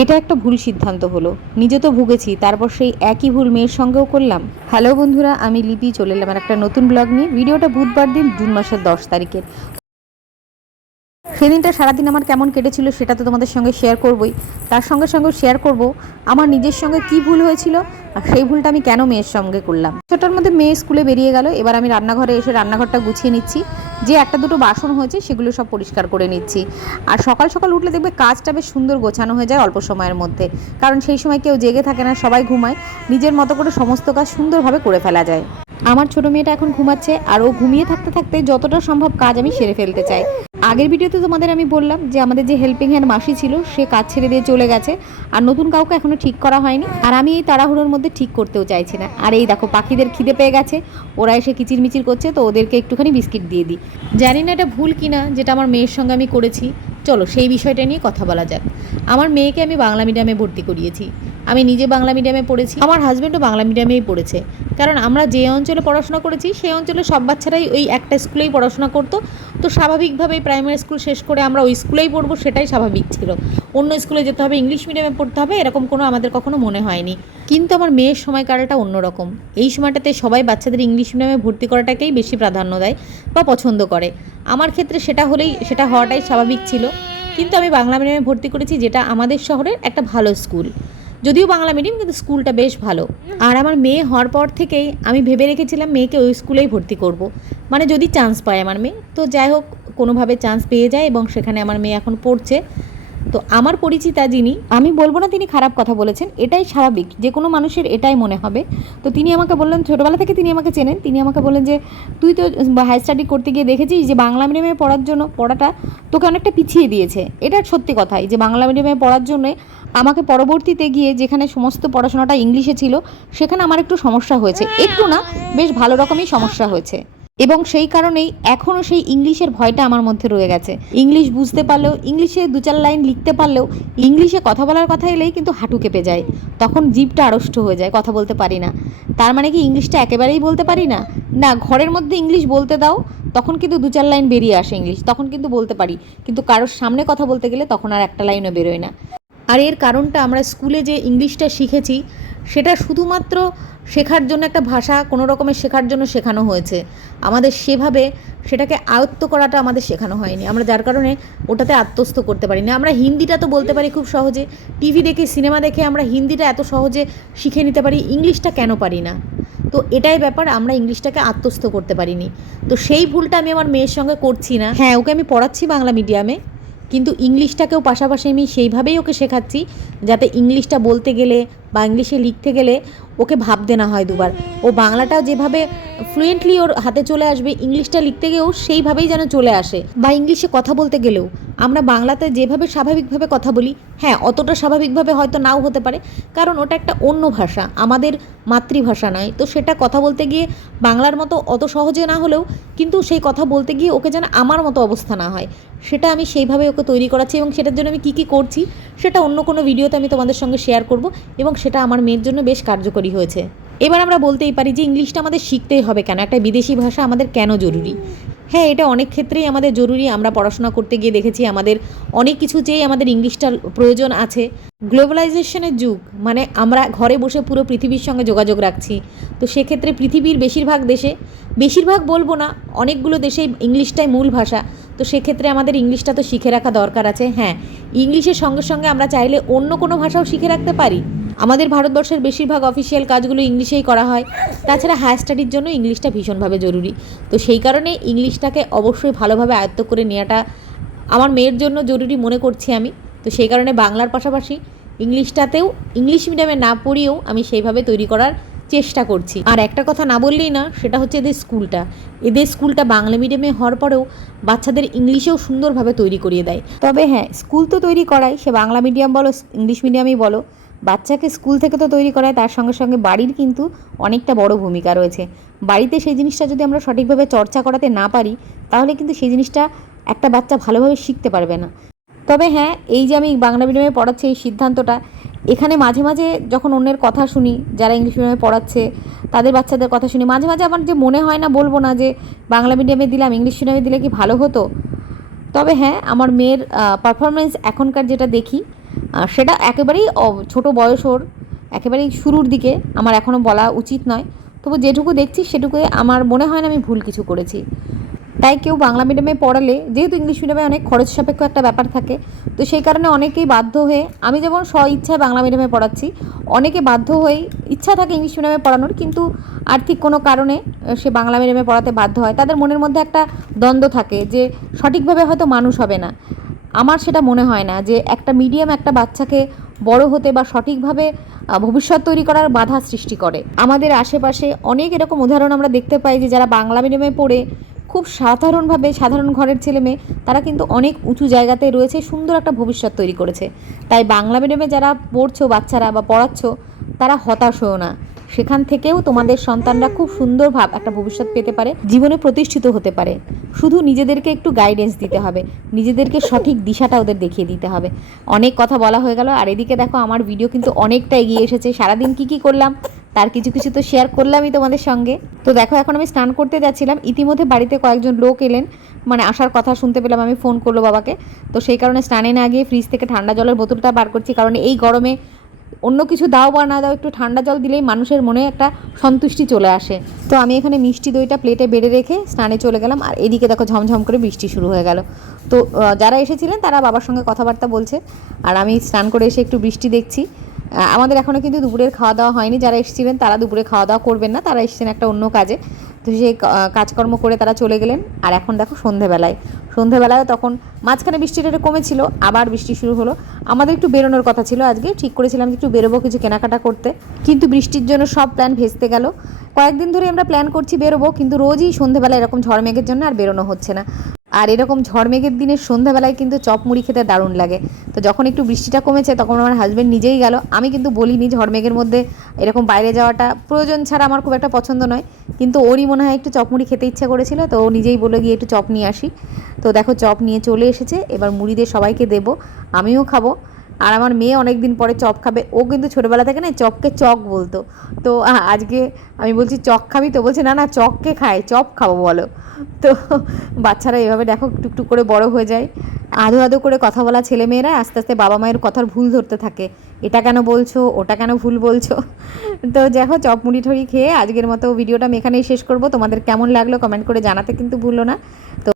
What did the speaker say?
এটা একটা ভুল সিদ্ধান্ত হলো। নিজে তো ভুগেছি, তারপর সেই একই ভুল মেয়ের সঙ্গেও করলাম। হ্যালো বন্ধুরা, আমি লিপি চলে এলাম একটা নতুন ব্লগ নিয়ে। ভিডিওটা বুধবার দিন, জুন মাসের 10 তারিখের। সেদিনটা সারাদিন আমার কেমন কেটেছিল সেটা তো তোমাদের সঙ্গে শেয়ার করবই। তার সঙ্গে সঙ্গে শেয়ার করব আমার নিজের সঙ্গে কি ভুল হয়েছিল আর সেই ভুলটা আমি কেন মেয়ের সঙ্গে করলাম। ছোটোর মধ্যে মেয়ে স্কুলে বেরিয়ে গেল, এবার আমি রান্নাঘরে এসে রান্নাঘরটা গুছিয়ে নিচ্ছি। যে একটা দুটো বাসন হয়েছে সেগুলো সব পরিষ্কার করে নিচ্ছি। আর সকাল সকাল উঠলে দেখবে কাজটা বেশ সুন্দর গোছানো হয়ে যায় অল্প সময়ের মধ্যে, কারণ সেই সময় কেউ জেগে থাকে না, সবাই ঘুমায়। নিজের মতো করে সমস্ত কাজ সুন্দরভাবে করে ফেলা যায়। আমার ছোটো মেয়েটা এখন ঘুমাচ্ছে, আর ও ঘুমিয়ে থাকতে থাকতে যতটা সম্ভব কাজ আমি সেরে ফেলতে চাই। আগের ভিডিওতে তোমাদের আমি বললাম যে আমাদের যে হেল্পিং হ্যান্ড মাসি ছিল সে কাজ ছেড়ে দিয়ে চলে গেছে, আর নতুন কাউকে এখনও ঠিক করা হয়নি। আর আমি এই তাড়াহুড়োর মধ্যে ঠিক করতেও চাইছি না। আর এই দেখো পাখিদের খিদে পেয়ে গেছে, ওরা এসে কিচিরমিচির করছে, তো ওদেরকে একটুখানি বিস্কিট দিয়ে দিই। জানি না এটা ভুল কিনা যেটা আমার মেয়ের সঙ্গে আমি করেছি। চলো সেই বিষয়টা নিয়ে কথা বলা যাক। আমার মেয়েকে আমি বাংলা মিডিয়ামে ভর্তি করিয়েছি। আমি নিজে বাংলা মিডিয়ামে পড়েছি, আমার হাজব্যান্ডও বাংলা মিডিয়ামেই পড়েছে। কারণ আমরা যে অঞ্চলে পড়াশোনা করেছি সেই অঞ্চলে সব বাচ্চারাই ওই একটা স্কুলেই পড়াশোনা করতো। তো স্বাভাবিকভাবেই প্রাইমারি স্কুল শেষ করে আমরা ওই স্কুলেই পড়বো, সেটাই স্বাভাবিক ছিল। অন্য স্কুলে যেতে হবে, ইংলিশ মিডিয়ামে পড়তে হবে, এরকম কোনো আমাদের কখনো মনে হয়নি। কিন্তু আমার মেয়ের সময়কালটা অন্যরকম। এই সময়টাতে সবাই বাচ্চাদের ইংলিশ মিডিয়ামে ভর্তি করাটাকেই বেশি প্রাধান্য দেয় বা পছন্দ করে। আমার ক্ষেত্রে সেটা হওয়াটাই স্বাভাবিক ছিল। কিন্তু আমি বাংলা মিডিয়ামে ভর্তি করেছি, যেটা আমাদের শহরের একটা ভালো স্কুল। যদিও বাংলা মিডিয়াম, কিন্তু স্কুলটা বেশ ভালো। আর আমার মেয়ে হওয়ার পর থেকেই আমি ভেবে রেখেছিলাম মেয়েকে ওই স্কুলেই ভর্তি করব। মানে যদি চান্স পায় আমার মেয়ে, তো যাই হোক কোনোভাবে চান্স পেয়ে যায় এবং সেখানে আমার মেয়ে এখন পড়ছে। তো আমার পরিচিতা যিনি, আমি বলবো না তিনি খারাপ কথা বলেছেন, এটাই স্বাভাবিক, যে কোনো মানুষের এটাই মনে হবে। তো তিনি আমাকে বললেন, ছোটোবেলা থেকে তিনি আমাকে চেনেন, তিনি আমাকে বললেন যে তুই তো হায়ার স্টাডি করতে গিয়ে দেখেছিস যে বাংলা মিডিয়ামে পড়াটা তোকে অনেকটা পিছিয়ে দিয়েছে। এটা সত্যি কথাই, যে বাংলা মিডিয়ামে পড়ার জন্য আমাকে পরবর্তীতে গিয়ে যেখানে সমস্ত পড়াশোনাটা ইংলিশে ছিল সেখানে আমার একটু সমস্যা হয়েছে, একটু না বেশ ভালো রকমই সমস্যা হয়েছে। এবং সেই কারণেই এখনও সেই ইংলিশের ভয়টা আমার মধ্যে রয়ে গেছে। ইংলিশ বুঝতে পারলেও, ইংলিশে 2-4 লাইন লিখতে পারলেও, ইংলিশে কথা বলার কথা এলেই কিন্তু হাঁটু কেঁপে যায়, তখন জিভটা আড়ষ্ট হয়ে যায়, কথা বলতে পারি না। তার মানে কি ইংলিশটা একেবারেই বলতে পারি না? না, ঘরের মধ্যে ইংলিশ বলতে দাও, তখন কিন্তু 2-4 লাইন বেরিয়ে আসে ইংলিশ, তখন কিন্তু বলতে পারি। কিন্তু কারোর সামনে কথা বলতে গেলে তখন আর একটা লাইনও বেরোয় না। আর এর কারণটা আমরা স্কুলে যে ইংলিশটা শিখেছি সেটা শুধুমাত্র শেখার জন্য, একটা ভাষা কোনো রকমের শেখার জন্য শেখানো হয়েছে। আমাদের সেভাবে সেটাকে আয়ত্ত করাটা আমাদের শেখানো হয়নি, আমরা যার কারণে ওটাতে আত্মস্থ করতে পারি না। আমরা হিন্দিটা তো বলতে পারি খুব সহজে, টিভি দেখে সিনেমা দেখে আমরা হিন্দিটা এত সহজে শিখে নিতে পারি, ইংলিশটা কেন পারি না? তো এটাই ব্যাপার, আমরা ইংলিশটাকে আত্মস্থ করতে পারিনি। তো সেই ভুলটা আমি আমার মেয়ের সঙ্গে করছি না। হ্যাঁ, ওকে আমি পড়াচ্ছি বাংলা মিডিয়ামে, কিন্তু ইংলিশটাকেও পাশাপাশি আমি সেইভাবেই ওকে শেখাচ্ছি যাতে ইংলিশটা বলতে গেলে বা ইংলিশে লিখতে গেলে ওকে ভাবতে না হয় দুবার। ও বাংলাটা যেভাবে ফ্লুয়েন্টলি ওর হাতে চলে আসবে, ইংলিশটা লিখতে গিয়েও সেইভাবেই যেন চলে আসে। বা ইংলিশে কথা বলতে গেলেও আমরা বাংলাতে যেভাবে স্বাভাবিকভাবে কথা বলি, হ্যাঁ অতটা স্বাভাবিকভাবে হয়তো নাও হতে পারে, কারণ ওটা একটা অন্য ভাষা, আমাদের মাতৃভাষা নয়। তো সেটা কথা বলতে গিয়ে বাংলার মতো অত সহজে না হলেও, কিন্তু সেই কথা বলতে গিয়ে ওকে যেন আমার মতো অবস্থা না হয়, সেটা আমি সেইভাবে ওকে তৈরি করাচ্ছি। এবং সেটার জন্য আমি কী করছি সেটা অন্য কোনো ভিডিওতে আমি তোমাদের সঙ্গে শেয়ার করব, এবং সেটা আমার মেয়ের জন্য বেশ কার্যকরী হয়েছে। এবার আমরা বলতেই পারি যে ইংলিশটা আমাদের শিখতেই হবে কেন, একটা বিদেশি ভাষা আমাদের কেন জরুরি? হ্যাঁ, এটা অনেক ক্ষেত্রেই আমাদের জরুরি। আমরা পড়াশোনা করতে গিয়ে দেখেছি আমাদের অনেক কিছু চেয়ে আমাদের ইংলিশটার প্রয়োজন আছে। গ্লোবালাইজেশনের যুগ, মানে আমরা ঘরে বসে পুরো পৃথিবীর সঙ্গে যোগাযোগ রাখছি। তো সেক্ষেত্রে পৃথিবীর বেশিরভাগ দেশে, বেশিরভাগ বলবো না, অনেকগুলো দেশেই ইংলিশটাই মূল ভাষা। তো সেক্ষেত্রে আমাদের ইংলিশটা তো শিখে রাখা দরকার আছে। হ্যাঁ, ইংলিশের সঙ্গে সঙ্গে আমরা চাইলে অন্য কোনো ভাষাও শিখে রাখতে পারি। আমাদের ভারতবর্ষের বেশিরভাগ অফিসিয়াল কাজগুলো ইংলিশেই করা হয়। তাছাড়া হায়ার স্টাডির জন্য ইংলিশটা ভীষণভাবে জরুরি। তো সেই কারণে ইংলিশটাকে অবশ্যই ভালোভাবে আয়ত্ত করে নেওয়াটা আমার মেয়ের জন্য জরুরি মনে করছি আমি। তো সেই কারণে বাংলার পাশাপাশি ইংলিশটাতেও, ইংলিশ মিডিয়ামে না পড়িয়েও আমি সেইভাবে তৈরি করার চেষ্টা করছি। আর একটা কথা না বললেই না, সেটা হচ্ছে এদের স্কুলটা বাংলা মিডিয়ামে হওয়ার পরেও বাচ্চাদের ইংলিশেও সুন্দরভাবে তৈরি করিয়ে দেয়। তবে হ্যাঁ, স্কুল তো তৈরি করায়, সে বাংলা মিডিয়াম বলো ইংলিশ মিডিয়ামই বলো, বাচ্চাকে স্কুল থেকে তো তৈরি করায়, তার সঙ্গে সঙ্গে বাড়ির কিন্তু অনেকটা বড় ভূমিকা রয়েছে। বাড়িতে সেই জিনিসটা যদি আমরা সঠিকভাবে চর্চা করাতে না পারি, তাহলে কিন্তু সেই জিনিসটা একটা বাচ্চা ভালোভাবে শিখতে পারবে না। তবে হ্যাঁ, এই যে আমি বাংলা মিডিয়ামে পড়াচ্ছি এই সিদ্ধান্তটা, এখানে মাঝে মাঝে যখন অন্যের কথা শুনি, যারা ইংলিশ মিডিয়ামে পড়াচ্ছে তাদের বাচ্চাদের কথা শুনি, মাঝে মাঝে আমার যে মনে হয় না, বলবো না যে বাংলা মিডিয়ামে দিলাম, ইংলিশ মিডিয়ামে দিলে কি ভালো হতো। তবে হ্যাঁ, আমার মেয়ের পারফরমেন্স এখনকার যেটা দেখি, সেটা একেবারেই ছোট বয়স ওর, একেবারেই শুরুর দিকে, আমার এখনও বলা উচিত নয়। তবু যেটুকু দেখছি সেটুকুই আমার মনে হয় না আমি ভুল কিছু করেছি। তাই কেউ বাংলা মিডিয়ামে পড়ালে, যেহেতু ইংলিশ মিডিয়ামে অনেক খরচ সাপেক্ষ একটা ব্যাপার থাকে, তো সেই কারণে অনেকেই বাধ্য হয়ে, আমি যেমন স্ব ইচ্ছায় বাংলা মিডিয়ামে পড়াচ্ছি, অনেকে বাধ্য হয়েই, ইচ্ছা থাকে ইংলিশ মিডিয়ামে পড়ানোর, কিন্তু আর্থিক কোনো কারণে সে বাংলা মিডিয়ামে পড়াতে বাধ্য হয়। তাদের মনের মধ্যে একটা দ্বন্দ্ব থাকে যে সঠিকভাবে হয়তো মানুষ হবে না। আমার সেটা মনে হয় না যে একটা মিডিয়াম একটা বাচ্চাকে বড় হতে বা সঠিকভাবে ভবিষ্যৎ তৈরি করার বাধা সৃষ্টি করে। আমাদের আশেপাশে অনেক এরকম উদাহরণ আমরা দেখতে পাই যে যারা বাংলা মিডিয়ামে পড়ে খুব সাধারণভাবে, সাধারণ ঘরের ছেলে মেয়ে, তারা কিন্তু অনেক উঁচু জায়গাতে রয়েছে, সুন্দর একটা ভবিষ্যৎ তৈরি করেছে। তাই বাংলা মিডিয়ামে যারা পড়ছো বাচ্চারা বা পড়াচ্ছ, তারা হতাশ হও না। সেখান থেকেও তোমাদের সন্তানরা খুব সুন্দর একটা ভবিষ্যৎ পেতে পারে, জীবনে প্রতিষ্ঠিত হতে পারে। শুধু নিজেদেরকে একটু গাইডেন্স দিতে হবে, নিজেদেরকে সঠিক দিশাটা ওদের দেখিয়ে দিতে হবে। অনেক কথা বলা হয়ে গেল, আর এদিকে দেখো আমার ভিডিও কিন্তু অনেকটা এগিয়ে এসেছে। সারাদিন কি করলাম তার কিছু কিছু তো শেয়ার করলামই তোমাদের সঙ্গে। তো দেখো এখন আমি স্নান করতে যাচ্ছিলাম, ইতিমধ্যে বাড়িতে কয়েকজন লোক এলেন, মানে আসার কথা শুনতে পেলাম, আমি ফোন করলো বাবাকে। তো সেই কারণে স্নানে না গিয়ে ফ্রিজ থেকে ঠান্ডা জলের বোতলটা বার করছি, কারণ এই গরমে অন্য কিছু দাও বা না দাও, একটু ঠান্ডা জল দিলেই মানুষের মনে একটা সন্তুষ্টি চলে আসে। তো আমি এখানে মিষ্টি দইটা প্লেটে বেড়ে রেখে স্নানে চলে গেলাম, আর এদিকে দেখো ঝমঝম করে বৃষ্টি শুরু হয়ে গেল। তো যারা এসেছিলেন তারা বাবার সঙ্গে কথাবার্তা বলছে, আর আমি স্নান করে এসে একটু বৃষ্টি দেখছি। আমাদের এখনও কিন্তু দুপুরের খাওয়া দাওয়া হয়নি, যারা এসেছিলেন তারা দুপুরে খাওয়া দাওয়া করবেন না, তারা এসেছেন একটা অন্য কাজে। তো সেই কাজকর্ম করে তারা চলে গেলেন। আর এখন দেখো সন্ধেবেলায় তখন মাঝখানে বৃষ্টিটা একটু কমেছিল, আবার বৃষ্টি শুরু হলো। আমাদের একটু বেরোনোর কথা ছিল, আজকে ঠিক করেছিলাম যে একটু বেরোবো কিছু কেনাকাটা করতে, কিন্তু বৃষ্টির জন্য সব প্ল্যান ভেস্তে গেল। কয়েকদিন ধরে আমরা প্ল্যান করছি বেরোবো, কিন্তু রোজই সন্ধেবেলা এরকম ঝড় মেঘের জন্য আর বেরোনো হচ্ছে না। আর এরকম ঝড় মেঘের দিনে সন্ধ্যাবেলায় কিন্তু চপ মুড়ি খেতে দারুণ লাগে। তো যখন একটু বৃষ্টিটা কমেছে তখন আমার হাজব্যান্ড নিজেই গেল, আমি কিন্তু বলিনি। ঝড় মেঘের মধ্যে এরকম বাইরে যাওয়াটা প্রয়োজন ছাড়া আমার খুব একটা পছন্দ নয়, কিন্তু ওরই মনে হয় একটু চপ মুড়ি খেতে ইচ্ছা করেছিল, তো ও নিজেই বলে গিয়ে একটু চপ নিয়ে আসি। তো দেখো চপ নিয়ে চলে এসেছে, এবার মুড়ি দিয়ে সবাইকে দেবো, আমিও খাবো। আর আমার মেয়ে অনেক দিন পরে চপ খাবে, ও কিন্তু ছোটোবেলা থেকে না চপকে চক বলতো। তো আজকে আমি বলছি চক খাবি, তো বলছে না না চককে খায়, চপ খাবো বলো। তো বাচ্চারা এভাবে দেখো টুকটুক করে বড় হয়ে যায়। আধো আধো করে কথা বলা ছেলেমেয়েরা আস্তে আস্তে বাবা মায়ের কথার ভুল ধরতে থাকে, এটা কেন বলছো, ওটা কেন ভুল বলছো। তো দেখো চপ মুড়ি ঠড়ি খেয়ে আজকের মতো ভিডিওটা আমি এখানেই শেষ করবো। তোমাদের কেমন লাগলো কমেন্ট করে জানাতে কিন্তু ভুলো না। তো